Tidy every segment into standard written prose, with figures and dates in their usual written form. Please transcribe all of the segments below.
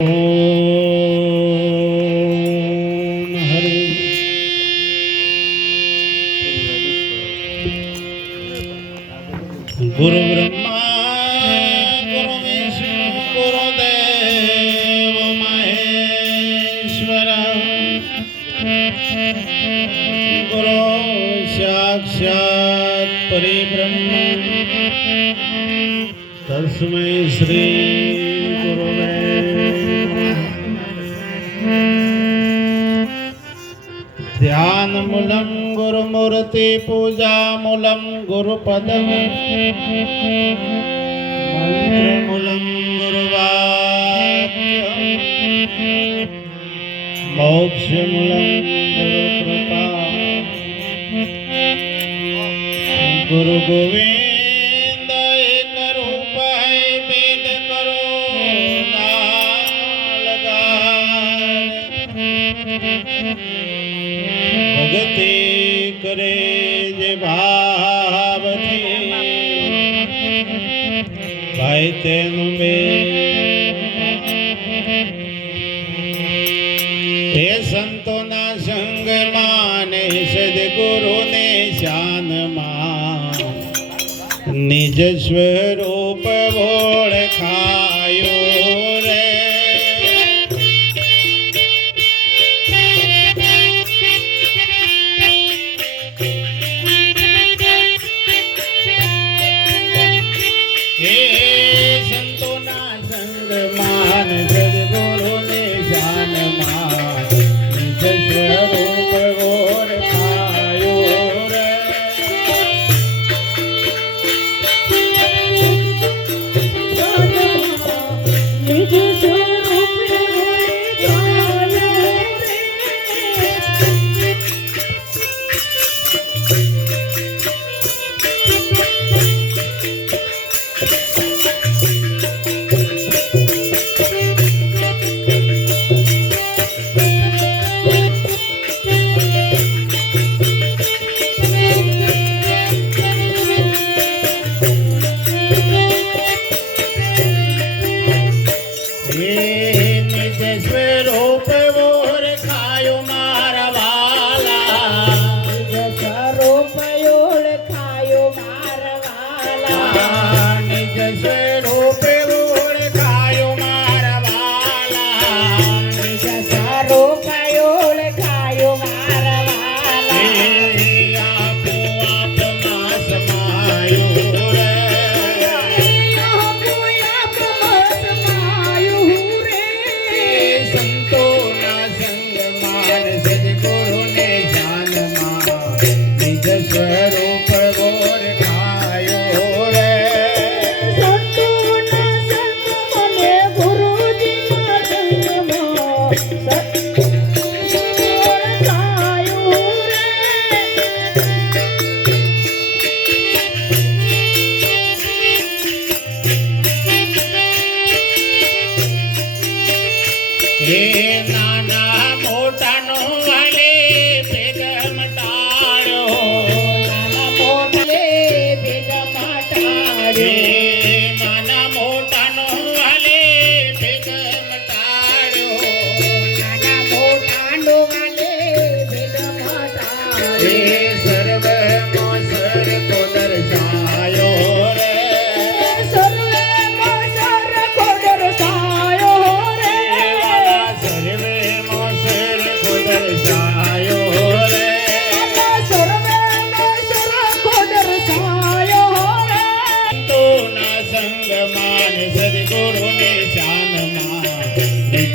गुरु ब्रह्मा गुरु विष्णु गुरुदेव महेश्वर गुरु साक्षात् परिब्रह्म तस्मै श्री गुरुवे ध्यान मूलम गुरुमूर्ति पूजा मूलम गुरुपदम मंत्र मूलम गुरुवाक्य मोक्ष मूलम गुरुकृपा गुरु गोविंद एक रूप है वेद करो भगति करे जे भाव थी भाई तेनु हे संतो ना संग माने सदगुरु ने शान मान निज स्वरूप बोल खायो रे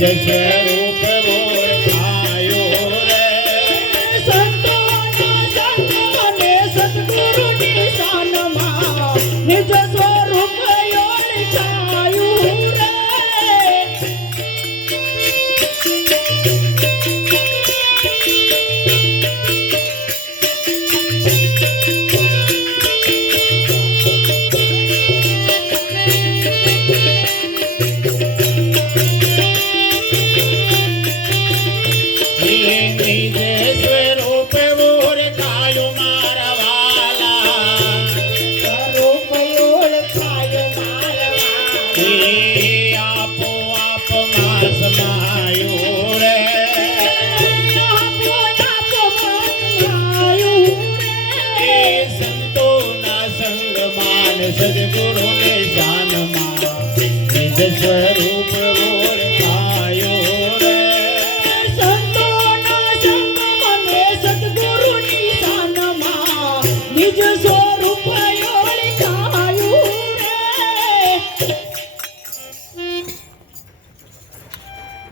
स्वरूप बोल खायो रे संतो संग मने सद्गुरु निशान मा निज स्वरूप योल खायो रे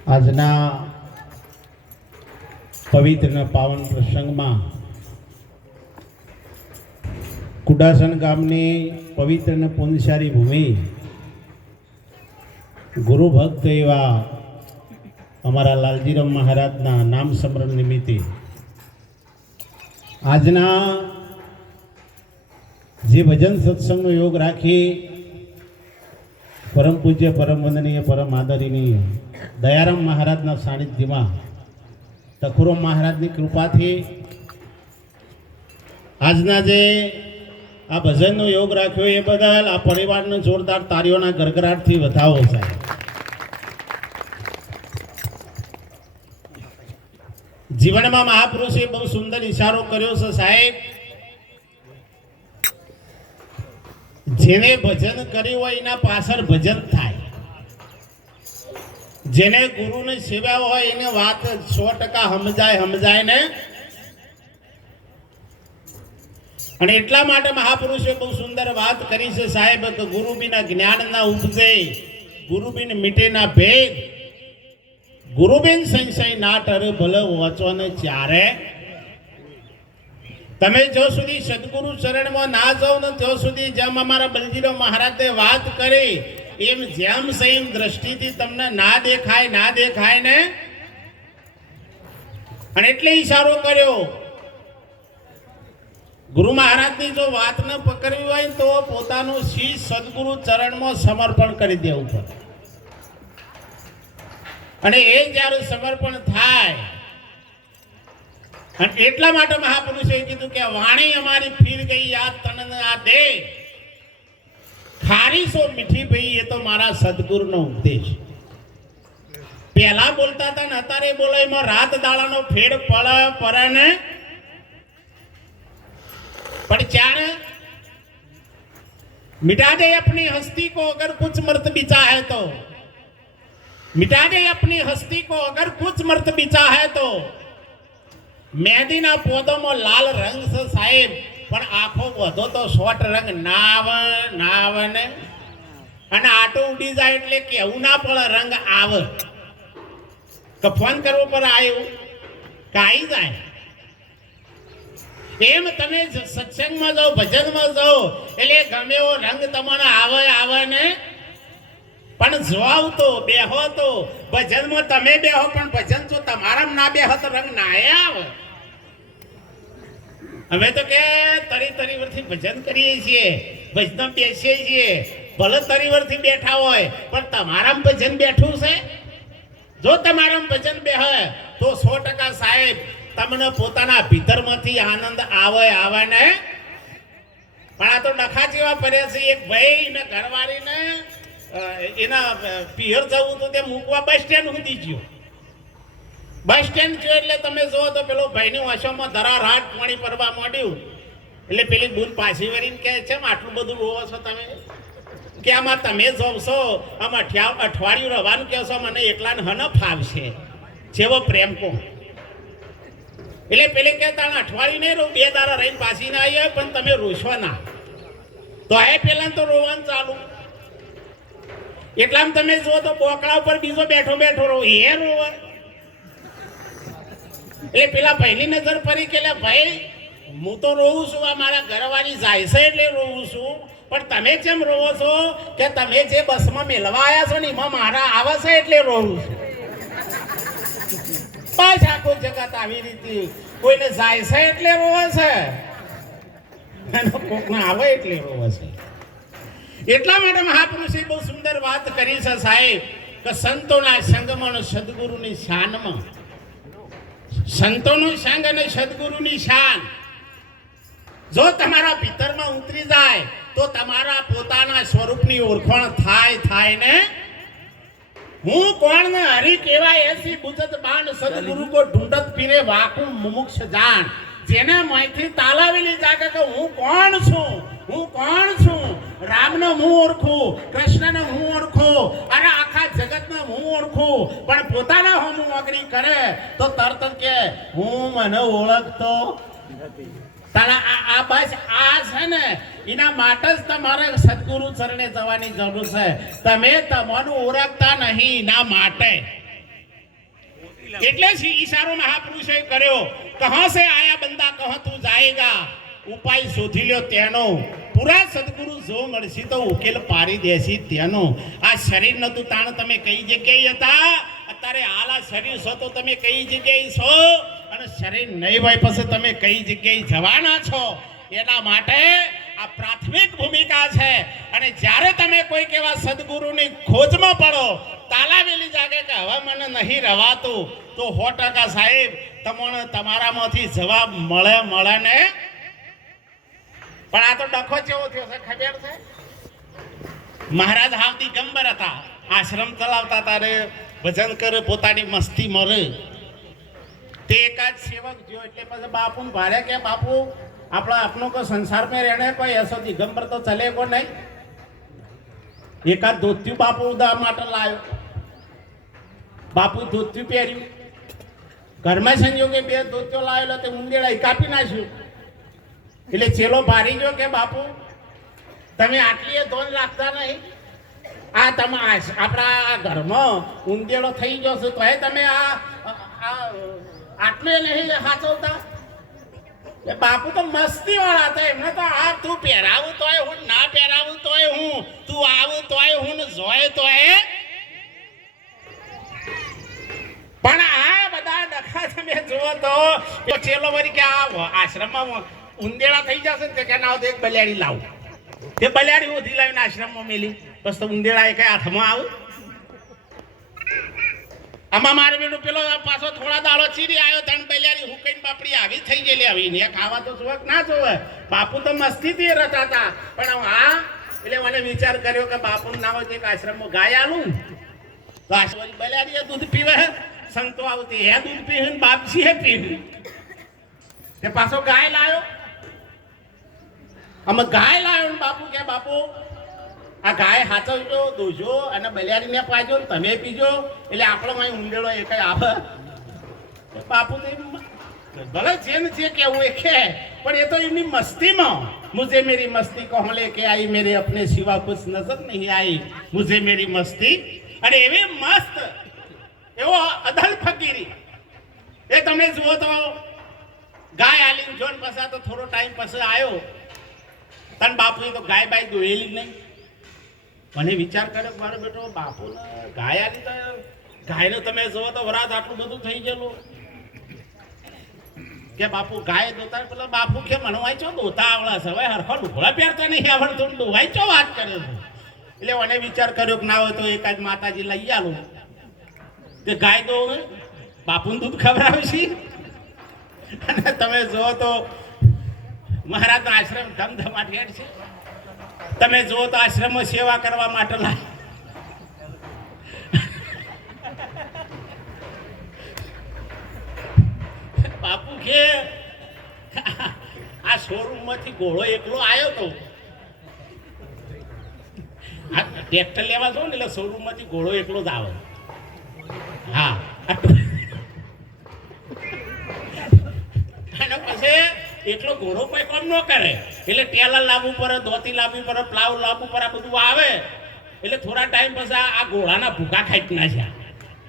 આજના પવિત્ર અને પાવન પ્રસંગમાં કુડાસણ ગામની પવિત્ર અને પુણ્યશાળી ભૂમિ ગુરુ ભક્ત એવા અમારા લાલજીરામ મહારાજના નામ સ્મરણ નિમિત્તે આજના જે ભજન સત્સંગનો યોગ રાખી પરમ પૂજ્ય પરમ વંદનીય પરમ આદરણીય દયારામ મહારાજના સાનિધ્યમાં તખુરામ મહારાજની કૃપાથી આજના જે આ ભજનનો યોગ રાખ્યો એ બદલ આ પરિવારનો જોરદાર તાળીઓના ગરગરાટથી વધાવો સાહેબ. જીવનમાં મહાપુરુષે બહુ સુંદર ઇશારો કર્યો છે સાહેબ. જેને ભજન કર્યું હોય એના પાછળ ભજન થાય. જેને ગુરુને સેવ્યા હોય એને વાત 100% સમજાય ને. અને એટલા માટે મહાપુરુષે બહુ સુંદર વાત કરી છે સાહેબ કે ગુરુ બિના જ્ઞાન ના ઉપજે, ગુરુ બિન મીટે ના ભેદ, ગુરુ બિન સંશય ના ટરે ભલે વાંચો ને ચારે. તમે જો સુધી સદગુરુ ચરણમાં ના જાઓ ને ત્યાં સુધી જેમ અમારા બલજીરામ મહારાજે વાત કરી એમ જેમ સેમ દ્રષ્ટિથી તમને ના દેખાય ને. અને એટલે ઈશારો કર્યો ગુરુ મહારાજની જો વાત ન પકડવી હોય તો પોતાનું શીશ સદગુરુ ચરણમાં સમર્પણ કરી દેવું પડે. અને એ જ્યારે સમર્પણ થાય અને એટલા માટે મહાપુરુષે કીધું કે વાણી અમારી ફીર ગઈ આ તન આ દે, ખારી સો મીઠી ભઈ એ તો મારા સદગુરુનો ઉપદેશ. પહેલા બોલતા હતા ને અત્યારે બોલે એમાં રાત દાડાનો ફેર પડે ને. पर चाण मिटा दे अपनी हस्ती को अगर कुछ मर्त बिचा है तो, मिटा दे अपनी हस्ती को अगर कुछ मर्त बिचा है तो. मेहंदीना पौधों लाल रंग से साहेब पण आंखों વધો તો શોર્ટ રંગ ના આવે ને. અને આટો ઉડી જાય એટલે કેવું ના પડે રંગ આવે કે ફોન કરવો પર આવ્યું કાઈ જાય. એમ તમે સત્સંગમાં જાઓ ભજનમાં જાઓ એટલે ગમે એવો રંગ તમને આવે ને. પણ જોવ તો બેહો તો ભજનમાં તમે બેહો પણ ભજન જો તમારામાં ના બેહો તો રંગ ના આવે. અમે તો કે તરી વર્ષથી ભજન કરીએ છીએ, ભજન બેસીએ છીએ, ભલે તરી વર્ષથી બેઠા હોય પણ તમારામાં ભજન બેઠું છે. જો તમારામાં ભજન બેહે તો 100% સાહેબ તમને પોતાના ભીતરમાંથી આનંદ આવે ને. પણ આ તો ડખા જેવા પડ્યા છે. એક ભાઈ ને ઘરવાળીને એના પિયર જવું તો તે મૂકવા બસ સ્ટેન્ડ સુધી ગયો. બસ સ્ટેન્ડ ગયો એટલે તમે જો તો પેલો ભાઈની ઓછામાં ધરા રાત પાણી પડવા માંડ્યું એટલે પેલી બૂન પાછી વળીને કહે છે આટલું બધું રોવો છો તમે કે આમાં તમે જોશો આમ અઠવાડિયું રહેવાનું કહેશો મને એકલાને હન ફાવશે જેવો પ્રેમ કહો. એટલે પેલે કે તાણ અઠવાડિયું નહીં રહું 2 દાડા રહીને પાછી ના આવી પણ તમે રોશો ના. તો એ પેલા તો રોવાનું ચાલુ. એટલામાં તમે જો તો બોકડા ઉપર બીજો બેઠો રહો એ રોવે. એટલે પેલા ભાઈની નજર પડી કે ભાઈ હું તો રોવું છું, આ મારા ઘરવાળી જાય છે એટલે રોવું છું, પણ તમે કેમ રોવો છો કે તમે જે બસમાં મેળવા આવ્યા છો ને એમાં મારા આવે છે એટલે રોવું છું. બસ આખું જગત આવી રીતે કોઈને જાય છે એટલે રોવે છે અને કોકને આવે એટલે રોવે છે. એટલા માટે મહાપુરુષે બહુ સુંદર વાત કરી છે સાહેબ કે સંતોના સંગમાં સદગુરુની શાનમાં, સંતોનો સંગ અને સદગુરુની શાન જો તમારા ભીતરમાં ઉતરી જાય તો તમારા પોતાના સ્વરૂપની ઓળખાણ થાય ને. હું કોણ ને હરી કેવાય એસી બુજત બાણ સદગુરુ કો ઢૂંઢત પીરે વાકુ મુમુક્ષ જાણ. જેને મૈથી તાલાવેલી જાગે કે હું કોણ છું, રામને હું ઓળખું, કૃષ્ણને હું ઓળખું, અને આખા જગતને હું ઓળખું, પણ પોતાના હું અગ્નિ કરે તો તરત જ કે હું મને ઓળખતો તારા આ બસ આ છે ને એના માટે જ તમારે સદગુરુ ચરણે જવાની જરૂર છે. તમે તમને ઓળખતા નહીં એના માટે એટલે જ ઈશારો મહાપુરુષોએ કર્યો, કહા સે આયા બંદા કહા તું જાયેગા, ઉપાય શોધી લ્યો તેનો, પૂરા સદગુરુ જો મળશે તો ઉકેલ પારી દેસી તેનો. આ શરીર નતું તાણ તમે કઈ જગ્યાએ હતા, અત્યારે હાલ આ શરીર છો તો તમે કઈ જગ્યાએ છો, અને શરીર નહીં હોય પછી તમે કઈ જગ્યાએ જવાના છો. એના માટે આ પ્રાથમિક ભૂમિકા છે. અને જ્યારે તમે કોઈક એવા સદગુરુની ખોજમાં પડો, તાલાવેલી જાગે કે હવે મને નહીં રવાતું, તો 100% સાહેબ તમને તમારામાંથી જવાબ મળે ને. પણ આ તો ડખો કેવો થયો છે ખબર છે? મહારાજ હાવ દિગંબર હતા, આશ્રમ ચલાવતા તારે ભજન કરે, પોતાની મસ્તી મળે. તે એકાદ સેવક જો એટલે પછી બાપુ ભાડે કે બાપુ આપનો કોઈ સંસાર में रहने कोई ऐसा दिगंबर तो चले को नहीं. एकाद धोत्યું બાપુ ઉદા માટે લાવ્યો. બાપુ ધોત્યું પહેર્યું, ઘરમાં સંજોગે 2 ધોત્યો લાવેલો, તે મુંદેડા કાપી નાખ્યું. એટલે ચેલો ભારી ગયો કે બાપુ તમે આટલી ધોન રાખતા નહીં, આ તમે આપણા ઘરમાં ઉંદેડો થઈ ગયો છે તો તમે આટલે નહીં સાચવતા. એ બાપુ તો મસ્તી વાળા હતા, એમને તો આ તું પહેરાવું તોય હું, ના પહેરાવું તોય હું, તું આવું તોય હું, જોય તોય. પણ આ બધા ડખા તમે જુઓ તો ચેલો વળી કે આ આશ્રમમાં ઉંદેડા થઈ જશે ને કે ના એક બલિયાડી લાવું. તે બલિયાડી ઉધી લાવીને આશ્રમમાં મેલી, બસ તો ઉંદેડા એ કઈ હાથમાં આવું. આમાં મારે બેનું પેલો પાછો થોડા દાડો ચીરી આવ્યો, તણ બલિયાડી હુકઈન બાપડી આવી થઈ ગયેલી. આવી ને ખાવા તો જોવે ના જોવે. બાપુ તો મસ્તીથી રહેતા હતા. પણ આ એટલે મને વિચાર કર્યો કે બાપુ ના હોય એક આશ્રમમાં ગાય આલું તો આશ્રમ બલિયાડી દૂધ પીવે, સંતો આવતી હે દૂધ પીવે, બાપજી હે પીવે. તે પાછો ગાય લાવ્યો. અમે ગાય લાવ્યો ને બાપુ કે બાપુ આ ગાય હાચવજો, દોજો અને બલિયાડીને પાજો ને તમે પીજો, એટલે આપણો અહીં ઉંદેડો એ કઈ આવે. બાપુ તો ભલે છે ને છે કેવું એ કે, પણ એ તો એમની મસ્તીમાં, મુझे मेरी मस्ती को लेके आई, मेरे अपने सिवा कुछ नजर नहीं आई, मुझे मेरी मस्ती. અને એવી મસ્ત એવો અદલ ફકીરી એ તમે જુઓ તો ગાય આલીને જોન પસા તો થોડો ટાઈમ પછી આવ્યો. તન બાપુએ તો ગાય બાય દોયેલી જ નહીં. મને વિચાર કર્યો મારો બેટો બાપુને ગાય આલી તો ગાયને તમે જુઓ તો વરાત આટલું બધું થઈ ગયેલું કે બાપુ ગાય દોતા. પેલા બાપુ કે મને વાંચો દોતા આવડા છે, હવે હરખો લુગડા પહેરતા નહીં આવડતું, વાંચો વાત કરે છે. એટલે મને વિચાર કર્યો કે ના હોય તો એકાદ માતાજી લઈ આલું કે ગાય દો બાપુને દૂધ ખવડાવશી. અને તમે જુઓ તો મહારાજનો આશ્રમ ધમધમાટ હેઠ છે. તમે જુઓ તો આશ્રમમાં સેવા કરવા માટે લાય. બાપુ કે આ શોરૂમ માંથી ઘોડો એકલો આવ્યો તો, આ ટ્રેક્ટર લેવા જો ને એટલે શોરૂમ માંથી ઘોડો એકલો જ આવે. હા અને પછી એટલો ઘોડો કોઈ કામ ન કરે, એટલે ટેલર લાવવું પડે, ધોતી લાવવી પડે, પ્લાવ લાવવું પડે, આ બધું આવે. એટલે થોડા ટાઈમ પછી આ ઘોડાના ભૂકા ખાઈ નાખ્યા.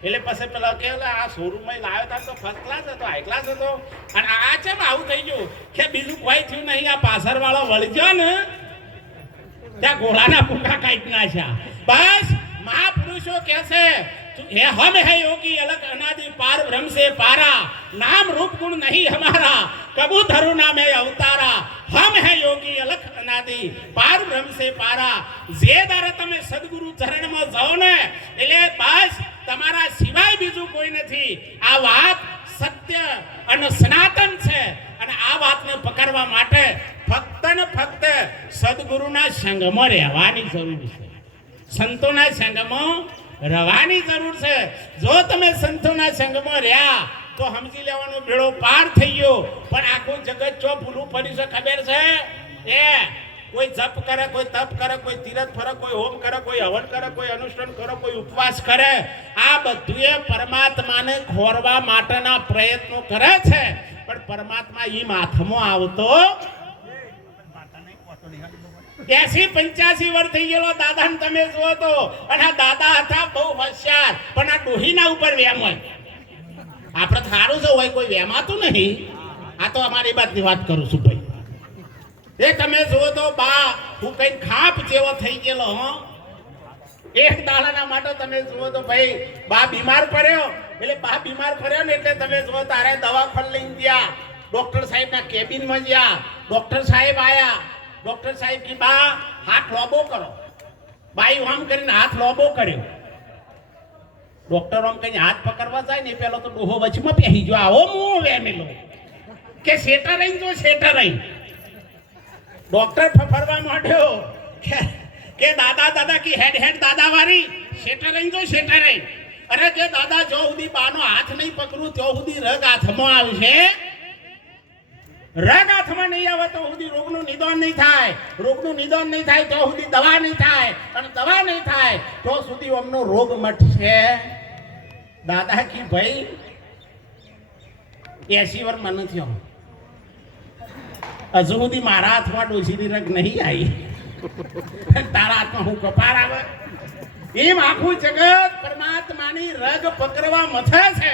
એટલે પછી પેલા કે આ શોરૂમમાં લાવ્યો હતા તો ફર્સ્ટ ક્લાસ હતો, હાઈ ક્લાસ હતો. અને આ છે ને આવું થઈ ગયું કે બીજું કોઈ થયું નહીં, આ પાછળ વાળો વળી ગયો ને ત્યાં ઘોડાના ભૂકા ખાઈ નાખ્યા. બસ महापुरुषों कैसे है, हम है योगी अलग अनादि पार ब्रह्म से पारा, नाम रूप गुण नहीं हमारा कबू धरु नाम है अवतारा, हम है योगी अलग अनादि पार ब्रह्म से पारा. जे દારે તમે સદગુરુ ચરણમાં જાઓ ને એટલે બસ તમારા સિવાય બીજું કોઈ નથી. આ વાત સત્ય અને સનાતન છે. અને આ વાતને પકડવા માટે ફક્ત ને ફક્ત સદગુરુના સંગમાં રહેવાની જરૂર છે, સંતોના સંગમાં રહેવાની જરૂર છે. જો તમે સંતોના સંગમાં રહ્યા તો સમજી લેવાનો બેડો પાર થઈ ગયો. પણ આખું જગત ચો ભૂલું પડી છે ખબર છે? એ કોઈ જપ કરે, કોઈ તપ કરે, કોઈ તીરથ ફરે, કોઈ હોમ કરે, કોઈ હવન કરે, કોઈ અનુષ્ઠાન કરે, કોઈ ઉપવાસ કરે. આ બધું પરમાત્માને ખોરવા માટેના પ્રયત્નો કરે છે. પણ પરમાત્મા એ માથમાં આવતો 80-85 વર્ષ થઈ ગયેલો દાદા ને તમે જુઓ તો. અને આ દાદા હતા બહુ હોશિયાર, પણ આ ડોહીના ઉપર વેમ હોય. આપણે થારું છે હોય કોઈ વેમાતું નહીં. આ તો અમારી બાતની વાત કરું છું ભાઈ. એ તમે જુઓ તો બા હું કઈ ખાપ જેવો થઈ ગયેલો હો. એક દાડાના માટે તમે જુઓ તો ભાઈ બા બીમાર પડ્યો એટલે બા બીમાર પડ્યો ને એટલે તમે જુઓ તારે દવાખાને લઈને ગયા. ડોક્ટર સાહેબના કેબિનમાં ગયા. ડોક્ટર સાહેબ આયા. ડોક્ટર સાહેબ કી બા હાથ લોબો કરો. બાઈ આમ કરીને હાથ લોબો કર્યો. ડોક્ટર આમ કઈ હાથ પકડવા જાય ને પેલો તો ડોહો વચમાં પહેરી ગયો. આવો મું વેમેલો કે શેટા રહી જો શેટા રહી. ડોક્ટર ફફરવા માંડ્યો કે દાદા દાદા કી હેડ હેડ દાદા વારી શેટા રહી જો શેટા રહી. અરે કે દાદા જો સુધી બાનો હાથ નહીં પકડું ત્યાં સુધી રગ હાથમાં આવશે. રગ હાથમાં નહીં આવે તો સુધી રોગનું નિદાન નહીં થાય. રોગનું નિદાન નહીં થાય તો સુધી દવા નહીં થાય. અને દવા નહીં થાય તો સુધી અમનો રોગ મટશે. દાદા કી ભાઈ 80 વર્ષમાં નથી થયો હજુ સુધી મારા હાથમાં ડોશીની રગ નહીં આવી. તારા હાથમાં હું કપાર આવે. એમ આખું જગત પરમાત્માની રગ પકડવા મથે છે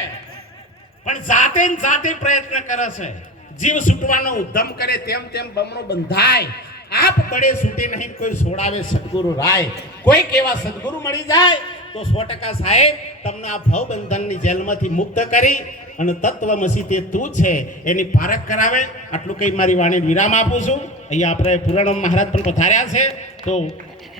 પણ જાતે ને જાતે પ્રયત્ન કરે છે. જીવ છૂટવાનો ઉદ્યમ કરે તેમ તેમ બમણો બંધાય. આપ બળે છૂટે નહીં કોઈ છોડાવે સદગુરુ રાય. કોઈક એવા સદગુરુ મળી જાય તો 100% સાહેબ તમને આ ભવ બંધનની જેલમાંથી મુક્ત કરી અને તત્વમસી તે તું છે એની પારખ કરાવે. આટલું કઈ મારી વાણી વિરામ આપું છું. અહીંયા આપણે પુરાણમ મહારાજ પણ પધાર્યા છે તો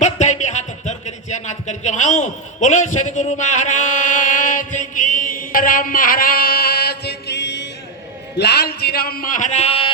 બધાય બે હાથ ધર કરી છે નાથ કરજો. હા બોલો સદગુરુ મહારાજ કી, રામ મહારાજ કી, લાલજી રામ મહારાજ